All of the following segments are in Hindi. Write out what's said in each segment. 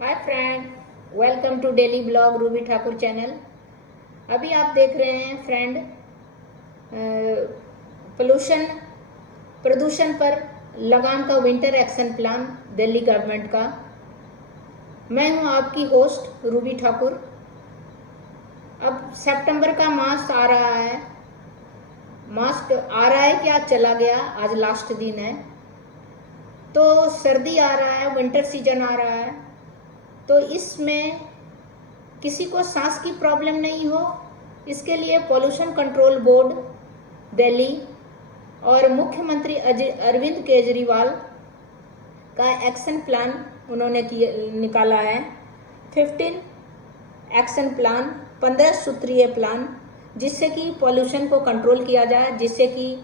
Hi friend, welcome to daily blog Ruby Thakur channel. अभी आप देख रहे हैं फ्रेंड पोल्यूशन प्रदूषण पर लगाम का winter action plan Delhi government का। मैं हूं आपकी होस्ट रूबी ठाकुर। अब सितंबर का मास आ रहा है। मास आ रहा है क्या, चला गया, आज लास्ट दिन है। तो सर्दी आ रहा है, विंटर सीजन आ रहा है। तो इसमें किसी को सांस की प्रॉब्लम नहीं हो, इसके लिए पोल्यूशन कंट्रोल बोर्ड दिल्ली और मुख्यमंत्री अरविंद केजरीवाल का एक्शन प्लान उन्होंने निकाला है। 15 एक्शन प्लान, 15 सूत्रीय प्लान, जिससे कि पोल्यूशन को कंट्रोल किया जाए, जिससे कि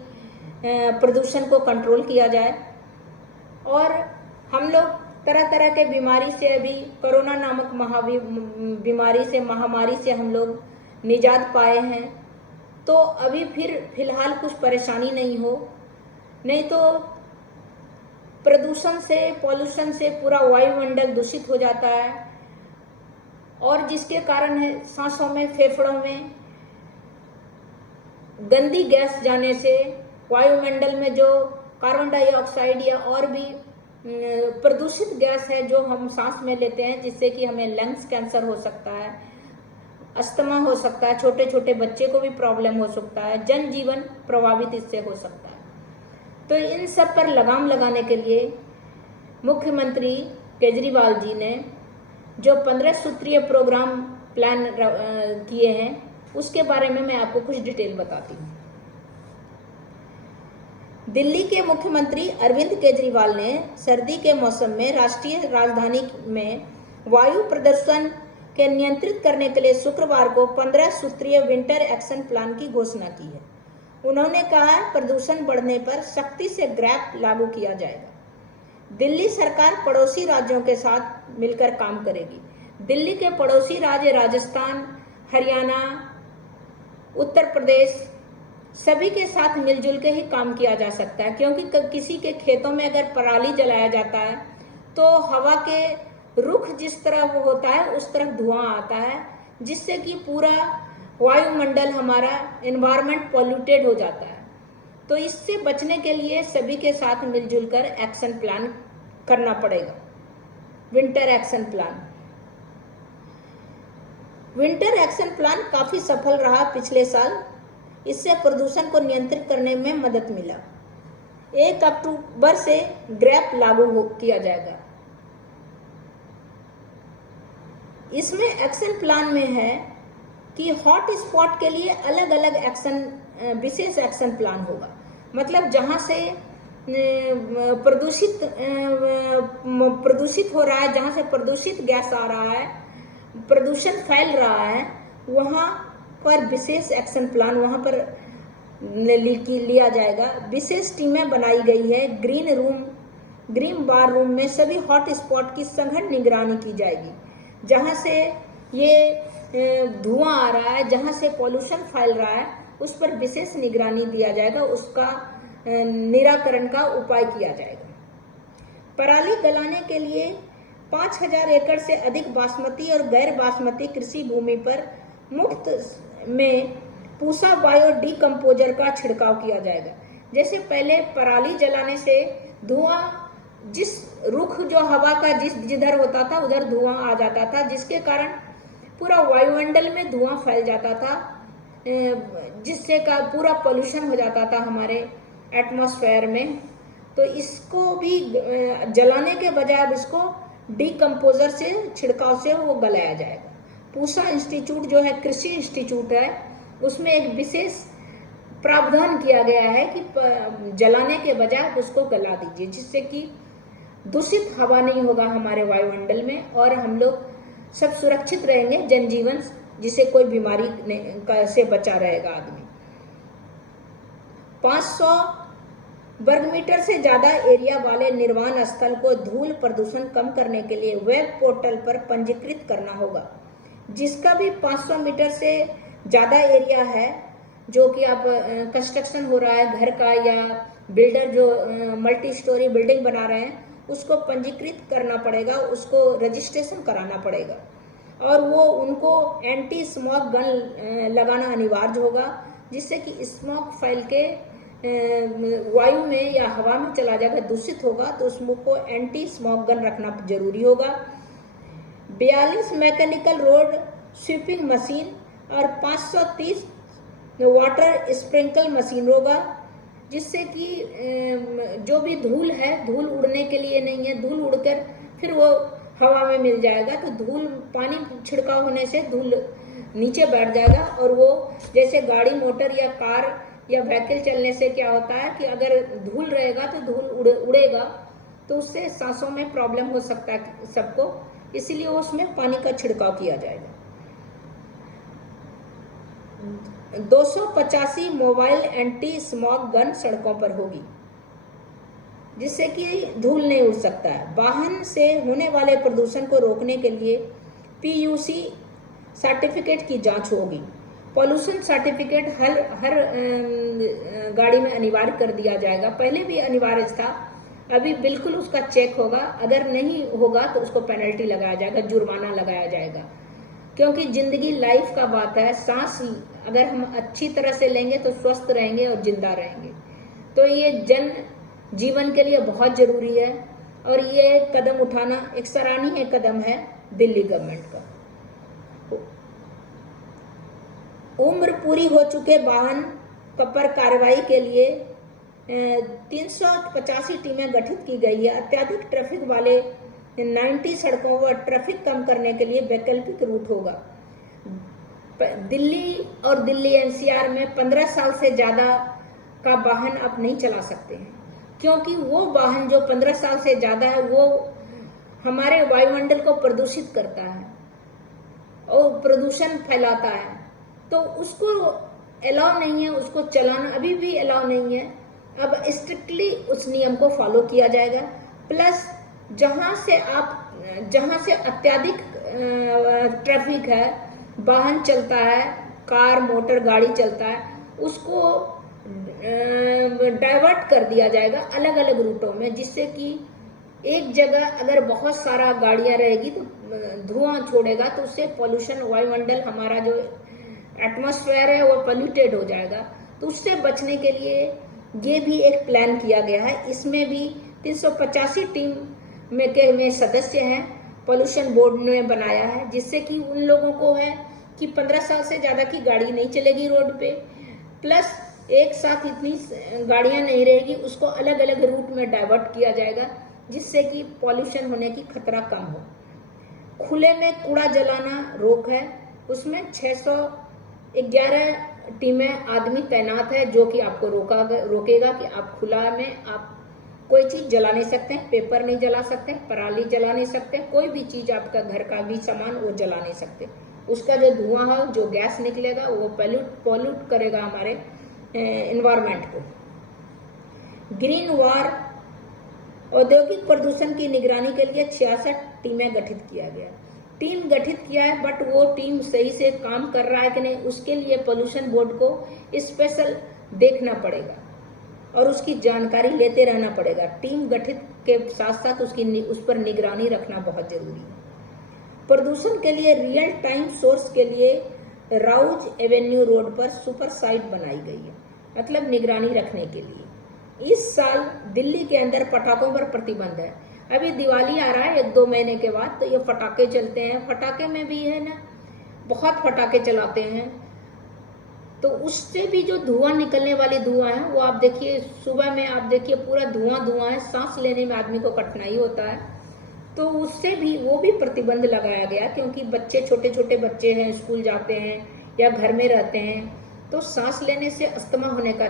प्रदूषण को कंट्रोल किया जाए। और हम लोग तरह तरह के बीमारी से, अभी कोरोना नामक बीमारी से, महामारी से हम लोग निजात पाए हैं। तो अभी फिलहाल कुछ परेशानी नहीं हो, नहीं तो प्रदूषण से, पॉल्यूशन से पूरा वायुमंडल दूषित हो जाता है और जिसके कारण है सांसों में, फेफड़ों में गंदी गैस जाने से वायुमंडल में जो कार्बन डाइऑक्साइड या और भी प्रदूषित गैस है जो हम सांस में लेते हैं, जिससे कि हमें लंग्स कैंसर हो सकता है, अस्थमा हो सकता है, छोटे छोटे बच्चे को भी प्रॉब्लम हो सकता है, जनजीवन प्रभावित इससे हो सकता है। तो इन सब पर लगाम लगाने के लिए मुख्यमंत्री केजरीवाल जी ने जो 15 सूत्रीय प्रोग्राम प्लान किए हैं, उसके बारे में मैं आपको कुछ डिटेल बताती हूँ। दिल्ली के मुख्यमंत्री अरविंद केजरीवाल ने सर्दी के मौसम में राष्ट्रीय राजधानी में वायु प्रदूषण के नियंत्रित करने के लिए शुक्रवार को 15 सूत्रीय विंटर एक्शन प्लान की घोषणा की है। उन्होंने कहा, प्रदूषण बढ़ने पर सख्ती से ग्रैप लागू किया जाएगा। दिल्ली सरकार पड़ोसी राज्यों के साथ मिलकर काम करेगी। दिल्ली के पड़ोसी राज्य राजस्थान, हरियाणा, उत्तर प्रदेश, सभी के साथ मिलजुल के ही काम किया जा सकता है, क्योंकि किसी के खेतों में अगर पराली जलाया जाता है तो हवा के रुख जिस तरफ होता है उस तरफ धुआं आता है, जिससे कि पूरा वायुमंडल, हमारा एनवायरनमेंट पॉल्यूटेड हो जाता है। तो इससे बचने के लिए सभी के साथ मिलजुल कर एक्शन प्लान करना पड़ेगा। Winter action plan, winter action plan काफी सफल रहा पिछले साल। इससे प्रदूषण को नियंत्रित करने में मदद मिला। 1 अक्टूबर से ग्रैप लागू किया जाएगा। इसमें एक्शन प्लान में है कि हॉट स्पॉट के लिए अलग अलग एक्शन, विशेष एक्शन प्लान होगा। मतलब जहां से प्रदूषित हो रहा है, जहां से प्रदूषित गैस आ रहा है, प्रदूषण फैल रहा है, वहां पर विशेष एक्शन प्लान वहां पर लिया जाएगा। विशेष टीमें बनाई गई है। ग्रीन बार रूम में सभी हॉट स्पॉट की सघन निगरानी की जाएगी। जहां से ये धुआं आ रहा है, जहां से पॉल्यूशन फैल रहा है, उस पर विशेष निगरानी दिया जाएगा, उसका निराकरण का उपाय किया जाएगा। पराली गलाने के लिए 5000 एकड़ से अधिक बासमती और गैर बासमती कृषि भूमि पर मुफ्त में पूसा बायो डिकम्पोजर का छिड़काव किया जाएगा। जैसे पहले पराली जलाने से धुआं, जिस रुख जो हवा का जिधर होता था उधर धुआं आ जाता था, जिसके कारण पूरा वायुमंडल में धुआं फैल जाता था, जिससे का पूरा पोल्यूशन हो जाता था हमारे एटमॉस्फेयर में। तो इसको भी जलाने के बजाय अब इसको डिकम्पोजर से, छिड़काव से वो गलाया जाएगा। पूसा इंस्टीट्यूट जो है, कृषि इंस्टीट्यूट है, उसमें एक विशेष प्रावधान किया गया है कि जलाने के बजाय उसको गला दीजिए, जिससे कि दूषित हवा नहीं होगा हमारे वायुमंडल में और हम लोग सब सुरक्षित रहेंगे, जनजीवन, जिसे कोई बीमारी से बचा रहेगा आदमी। 500 वर्ग मीटर से ज्यादा एरिया वाले निर्माण स्थल को धूल प्रदूषण कम करने के लिए वेब पोर्टल पर पंजीकृत करना होगा। जिसका भी 500 मीटर से ज्यादा एरिया है, जो कि आप कंस्ट्रक्शन हो रहा है घर का, या बिल्डर जो मल्टी स्टोरी बिल्डिंग बना रहे हैं, उसको पंजीकृत करना पड़ेगा, उसको रजिस्ट्रेशन कराना पड़ेगा, और वो उनको एंटी स्मोक गन लगाना अनिवार्य होगा, जिससे कि स्मोक फैल के वायु में या हवा में चला जाएगा, दूषित होगा, तो उसको एंटी स्मोक गन रखना जरूरी होगा। 42 मैकेनिकल रोड स्वीपिंग मशीन और 530 वाटर स्प्रिंकल मशीन होगा, जिससे कि जो भी धूल है, धूल उड़ने के लिए नहीं है, धूल उड़कर फिर वो हवा में मिल जाएगा, तो धूल पानी छिड़काव होने से धूल नीचे बैठ जाएगा, और वो जैसे गाड़ी मोटर या कार या व्हीकल चलने से क्या होता है कि अगर धूल रहेगा तो धूल उड़ेगा, तो उससे सांसों में प्रॉब्लम हो सकता है सबको, इसीलिए उसमें पानी का छिड़काव किया जाएगा। 285 मोबाइल एंटी स्मोक गन सड़कों पर होगी, जिससे कि धूल नहीं उड़ सकता है। वाहन से होने वाले प्रदूषण को रोकने के लिए पीयूसी सर्टिफिकेट की जांच होगी। पॉल्यूशन सर्टिफिकेट हर गाड़ी में अनिवार्य कर दिया जाएगा। पहले भी अनिवार्य था, अभी बिल्कुल उसका चेक होगा, अगर नहीं होगा तो उसको पेनल्टी लगाया जाएगा, जुर्माना लगाया जाएगा, क्योंकि जिंदगी लाइफ का बात है। सांस अगर हम अच्छी तरह से लेंगे तो स्वस्थ रहेंगे और जिंदा रहेंगे, तो ये जन जीवन के लिए बहुत जरूरी है, और ये कदम उठाना एक सराहनीय कदम है दिल्ली गवर्नमेंट का। उम्र पूरी हो चुके वाहन पर कार्रवाई के लिए 385 टीमें गठित की गई है। अत्यधिक ट्रैफिक वाले 90 सड़कों पर ट्रैफिक कम करने के लिए वैकल्पिक रूट होगा। दिल्ली और दिल्ली एनसीआर में 15 साल से ज्यादा का वाहन आप नहीं चला सकते हैं, क्योंकि वो वाहन जो 15 साल से ज्यादा है वो हमारे वायुमंडल को प्रदूषित करता है और प्रदूषण फैलाता है, तो उसको अलाउ नहीं है, उसको चलाना अभी भी अलाउ नहीं है। अब स्ट्रिक्टली उस नियम को फॉलो किया जाएगा। प्लस जहां से अत्यधिक ट्रैफिक है, वाहन चलता है, कार मोटर गाड़ी चलता है, उसको डाइवर्ट कर दिया जाएगा अलग अलग रूटों में, जिससे कि एक जगह अगर बहुत सारा गाड़ियां रहेगी तो धुआं छोड़ेगा, तो उससे पॉल्यूशन, वायुमंडल, हमारा जो एटमॉस्फेयर है वो पोल्यूटेड हो जाएगा। तो उससे बचने के लिए ये भी एक प्लान किया गया है। इसमें भी 385 टीम में सदस्य हैं, पॉल्यूशन बोर्ड ने बनाया है, जिससे कि उन लोगों को है कि 15 साल से ज्यादा की गाड़ी नहीं चलेगी रोड पे, प्लस एक साथ इतनी गाड़ियां नहीं रहेगी, उसको अलग अलग रूट में डाइवर्ट किया जाएगा, जिससे कि पॉल्यूशन होने की खतरा कम हो। खुले में कूड़ा जलाना रोक है, उसमें 611 टीमें आदमी तैनात है, जो कि आपको रोकेगा कि आप खुला में आप कोई चीज जला नहीं सकते, पेपर नहीं जला सकते, पराली जला नहीं सकते, कोई भी चीज आपका घर का भी सामान वो जला नहीं सकते। उसका जो धुआं है, जो गैस निकलेगा, वो पॉल्यूट करेगा हमारे एनवायरमेंट को। ग्रीन वार औद्योगिक प्रदूषण की निगरानी के लिए 66 टीमें गठित किया गया। टीम गठित किया है, बट वो टीम सही से काम कर रहा है कि नहीं, उसके लिए पोल्यूशन बोर्ड को स्पेशल देखना पड़ेगा और उसकी जानकारी लेते रहना पड़ेगा। टीम गठित के साथ साथ उस पर निगरानी रखना बहुत जरूरी है। प्रदूषण के लिए रियल टाइम सोर्स के लिए राउज एवेन्यू रोड पर सुपर साइट बनाई गई है, मतलब निगरानी रखने के लिए। इस साल दिल्ली के अंदर पटाखों पर प्रतिबंध है। अभी दिवाली आ रहा है 1-2 महीने के बाद, तो ये फटाके चलते हैं, फटाके में भी है ना, बहुत फटाके चलाते हैं, तो उससे भी जो धुआं निकलने वाली धुआं है वो आप देखिए, सुबह में आप देखिए पूरा धुआं है, सांस लेने में आदमी को कठिनाई होता है, तो उससे भी वो भी प्रतिबंध लगाया गया, क्योंकि बच्चे, छोटे छोटे बच्चे हैं, स्कूल जाते हैं या घर में रहते हैं, तो सांस लेने से अस्थमा होने का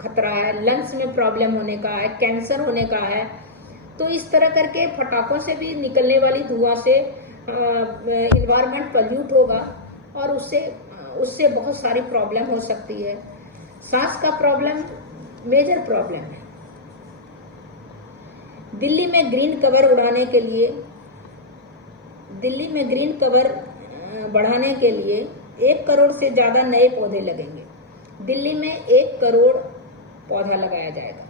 खतरा है, लंग्स में प्रॉब्लम होने का है, कैंसर होने का है। तो इस तरह करके फटाकों से भी निकलने वाली धुआं से एनवायरनमेंट पोल्यूट होगा और उससे बहुत सारी प्रॉब्लम हो सकती है। सांस का प्रॉब्लम मेजर प्रॉब्लम है। दिल्ली में ग्रीन कवर बढ़ाने के लिए 1 करोड़ से ज्यादा नए पौधे लगेंगे। दिल्ली में 1 करोड़ पौधा लगाया जाएगा।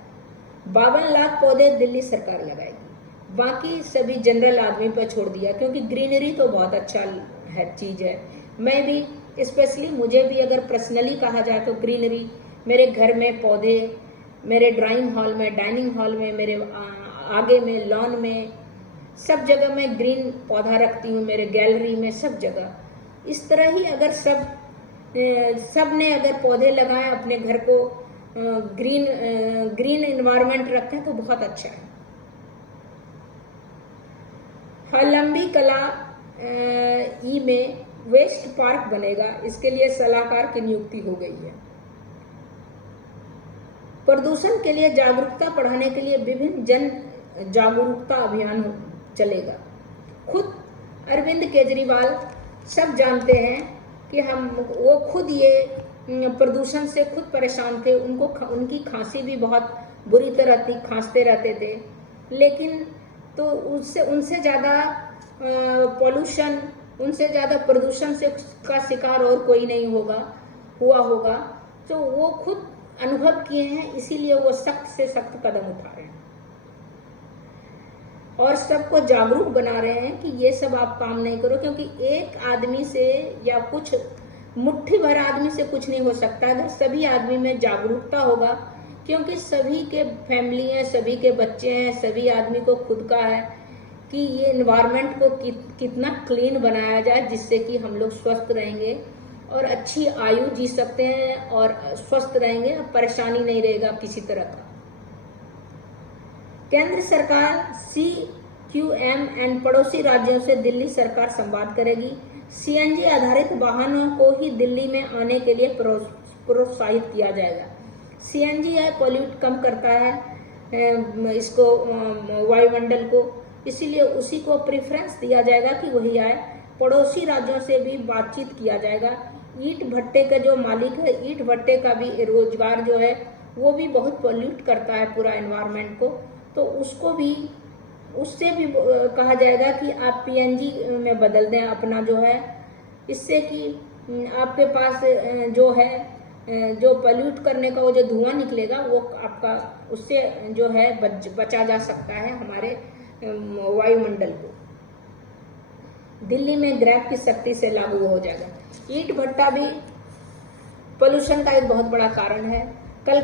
52 लाख पौधे दिल्ली सरकार लगाएगी। बाकी सभी जनरल आदमी पर छोड़ दिया, क्योंकि ग्रीनरी तो बहुत अच्छा है, चीज है। मैं भी स्पेशली, मुझे भी अगर पर्सनली कहा जाए तो ग्रीनरी, मेरे घर में पौधे, मेरे ड्राइंग हॉल में, डाइनिंग हॉल में, मेरे आगे में, लॉन में, सब जगह मैं ग्रीन पौधा रखती हूँ, मेरे गैलरी में, सब जगह। इस तरह ही अगर सब ने अगर पौधे लगाए, अपने घर को ग्रीन एनवायरनमेंट रखें तो बहुत अच्छा है। लंबी कला ई में वेस्ट पार्क बनेगा, इसके लिए सलाहकार की नियुक्ति हो गई है। प्रदूषण के लिए जागरूकता बढ़ाने के लिए विभिन्न जन जागरूकता अभियान चलेगा। खुद अरविंद केजरीवाल सब जानते हैं कि वो खुद ये प्रदूषण से खुद परेशान थे, उनकी खांसी भी बहुत बुरी तरह थी, खांसते रहते थे, लेकिन तो उनसे ज़्यादा पॉल्यूशन, उनसे ज़्यादा प्रदूषण से का शिकार और कोई नहीं हुआ होगा। तो वो खुद अनुभव किए हैं, इसीलिए वो सख्त से सख्त कदम उठा रहे हैं और सबको जागरूक बना रहे हैं कि ये सब आप काम नहीं करो, क्योंकि एक आदमी से या कुछ मुट्ठी भर आदमी से कुछ नहीं हो सकता। अगर सभी आदमी में जागरूकता होगा, क्योंकि सभी के फैमिली है, सभी के बच्चे हैं, सभी आदमी को खुद का है कि ये एनवायरनमेंट को कितना क्लीन बनाया जाए, जिससे कि हम लोग स्वस्थ रहेंगे और अच्छी आयु जी सकते हैं और स्वस्थ रहेंगे, परेशानी नहीं रहेगा किसी तरह का। केंद्र सरकार CQM एंड पड़ोसी राज्यों से दिल्ली सरकार संवाद करेगी। CNG आधारित वाहनों को ही दिल्ली में आने के लिए प्रोत्साहित किया जाएगा। CNG है, पॉल्यूट कम करता है इसको वायुमंडल को, इसीलिए उसी को प्रेफरेंस दिया जाएगा कि वही आए। पड़ोसी राज्यों से भी बातचीत किया जाएगा। ईंट भट्टे का जो मालिक है, ईंट भट्टे का भी रोजगार जो है वो भी बहुत पॉल्यूट करता है पूरा एनवायरनमेंट को, तो उससे भी कहा जाएगा कि आप PNG में बदल दें अपना जो है, इससे कि आपके पास जो है जो पॉल्यूट करने का वो जो धुआं निकलेगा वो आपका उससे जो है बचा जा सकता है हमारे वायुमंडल को। दिल्ली में ग्रैब की सख्ती से लागू हो जाएगा। ईंट भट्टा भी पोल्यूशन का एक बहुत बड़ा कारण है। कल